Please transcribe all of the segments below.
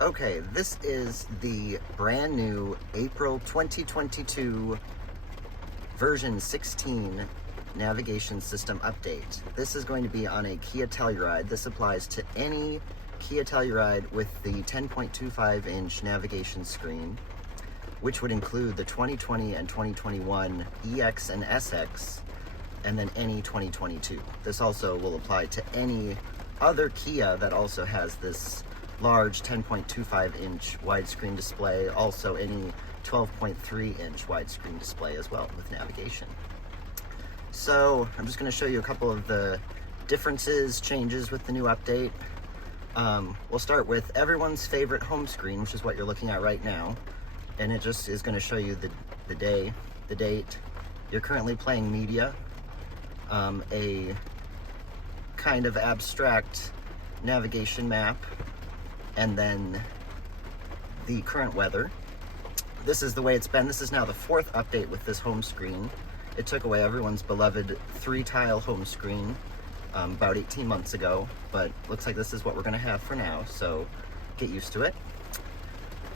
Okay, this is the brand new April 2022 version 16 navigation system update. This is going to be on a Kia Telluride. This applies to any Kia Telluride with the 10.25-inch navigation screen, which would include the 2020 and 2021 EX and SX, and then any 2022. This also will apply to any other Kia that also has this large 10.25-inch widescreen display, also any 12.3-inch widescreen display as well with navigation. So I'm just going to show you a couple of the differences, changes with the new update. We'll start with everyone's favorite home screen, which is what you're looking at right now, and it just is going to show you the day, the date. You're currently playing media, a kind of abstract navigation map, and then the current weather. This is the way it's been. This is now the fourth update with this home screen. It took away everyone's beloved 3-tile home screen about 18 months ago, but looks like this is what we're gonna have for now, so get used to it.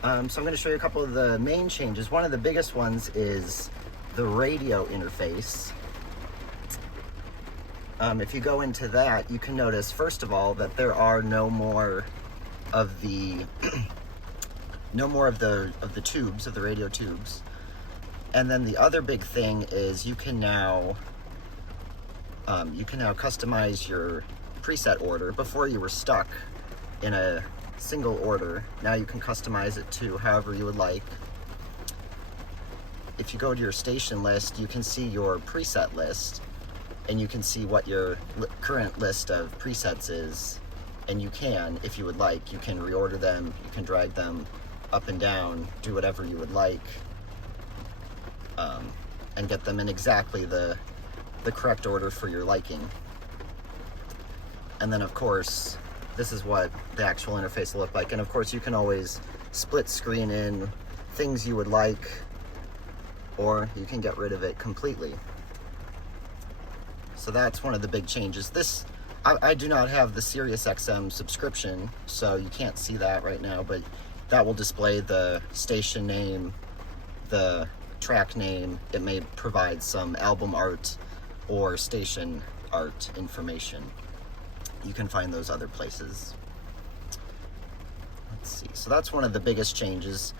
So I'm gonna show you a couple of the main changes. One of the biggest ones is the radio interface. If you go into that, you can notice, first of all, that there are no more of the tubes, of the radio tubes. And then the other big thing is you can now customize your preset order. Before you were stuck in a single order. Now you can customize it to however you would like. If you go to your station list, you can see your preset list, and you can see what your current list of presets is. And you can, if you would like, you can reorder them, you can drag them up and down, do whatever you would like, and get them in exactly the correct order for your liking. And then of course, this is what the actual interface will look like. And of course, you can always split screen in things you would like, or you can get rid of it completely. So that's one of the big changes. I do not have the SiriusXM subscription, so you can't see that right now, but that will display the station name, the track name. It may provide some album art or station art information. You can find those other places. Let's see, so that's one of the biggest changes.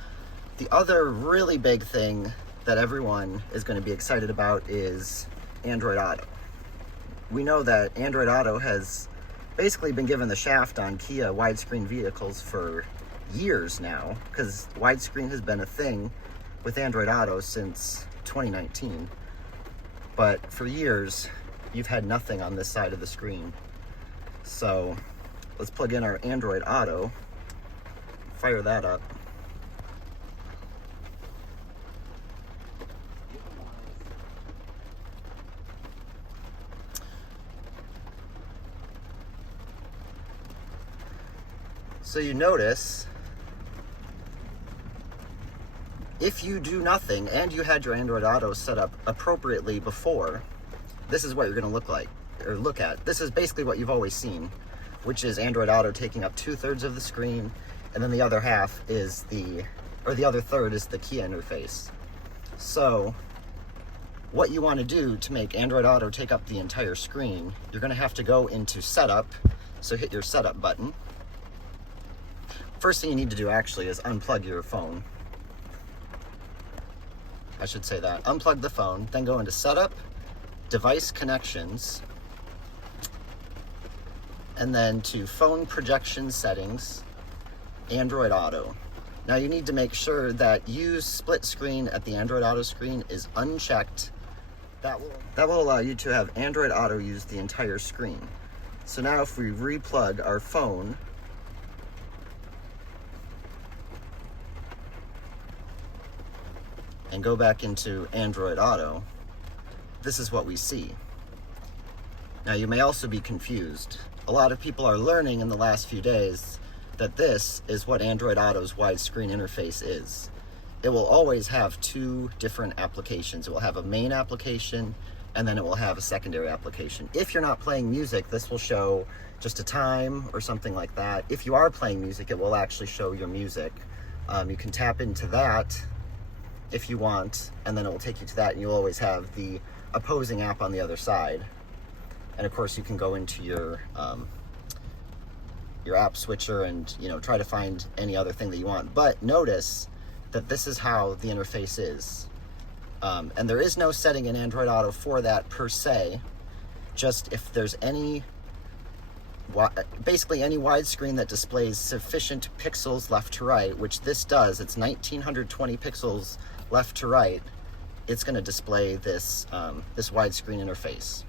The other really big thing that everyone is going to be excited about is Android Auto. We know that Android Auto has basically been given the shaft on Kia widescreen vehicles for years now, because widescreen has been a thing with Android Auto since 2019. But for years, you've had nothing on this side of the screen. So let's plug in our Android Auto, fire that up. So you notice, if you do nothing and you had your Android Auto set up appropriately before, this is what you're going to look like, or look at. This is basically what you've always seen, which is Android Auto taking up 2/3 of the screen, and then the other half is the other third is the Kia interface. So what you want to do to make Android Auto take up the entire screen, you're going to have to go into Setup, so hit your Setup button. First thing you need to do actually is unplug your phone. I should say that. Unplug the phone, then go into Setup, Device Connections, and then to Phone Projection Settings, Android Auto. Now you need to make sure that Use Split Screen at the Android Auto screen is unchecked. That will allow you to have Android Auto use the entire screen. So now if we replug our phone, and go back into Android Auto, this is what we see. Now you may also be confused. A lot of people are learning in the last few days that this is what Android Auto's widescreen interface is. It will always have two different applications. It will have a main application and then it will have a secondary application. If you're not playing music, this will show just a time or something like that. If you are playing music, it will actually show your music. You can tap into that if you want, and then it will take you to that, and you'll always have the opposing app on the other side. And of course, you can go into your app switcher and try to find any other thing that you want. But notice that this is how the interface is. And there is no setting in Android Auto for that per se. Just if there's basically any widescreen that displays sufficient pixels left to right, which this does, it's 1920 pixels left to right, it's going to display this this widescreen interface.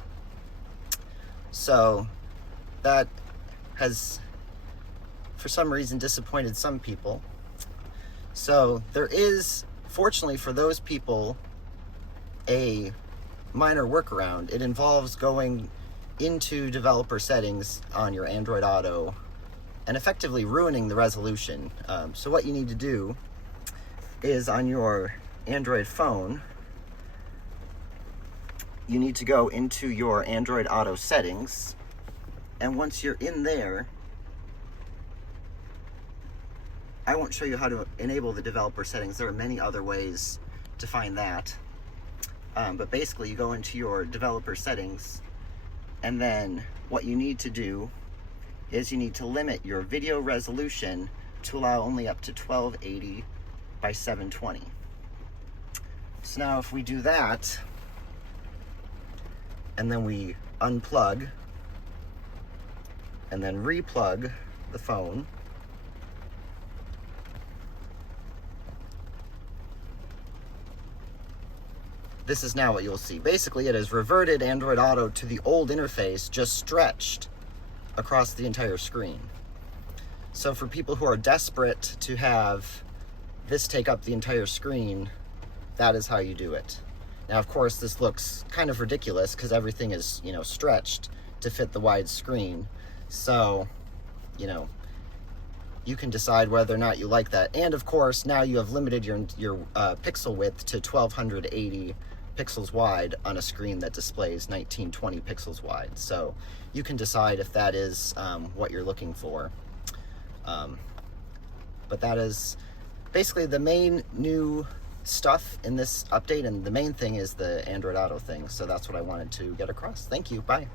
So that has, for some reason, disappointed some people. So there is, fortunately for those people, a minor workaround. It involves going into developer settings on your Android Auto and effectively ruining the resolution. So what you need to do is, on your Android phone, you need to go into your Android Auto settings, and once you're in there, I won't show you how to enable the developer settings. There are many other ways to find that. But basically, you go into your developer settings, and then what you need to do is you need to limit your video resolution to allow only up to 1280 by 720. So now if we do that, and then we unplug and then replug the phone, this is now what you'll see. Basically, it has reverted Android Auto to the old interface, just stretched across the entire screen. So for people who are desperate to have this take up the entire screen, that is how you do it. Now, of course, this looks kind of ridiculous because everything is, stretched to fit the wide screen. So, you can decide whether or not you like that. And of course, now you have limited your pixel width to 1280 pixels wide on a screen that displays 1920 pixels wide. So you can decide if that is what you're looking for. But that is basically the main new stuff in this update, and the main thing is the Android Auto thing. So that's what I wanted to get across. Thank you. Bye.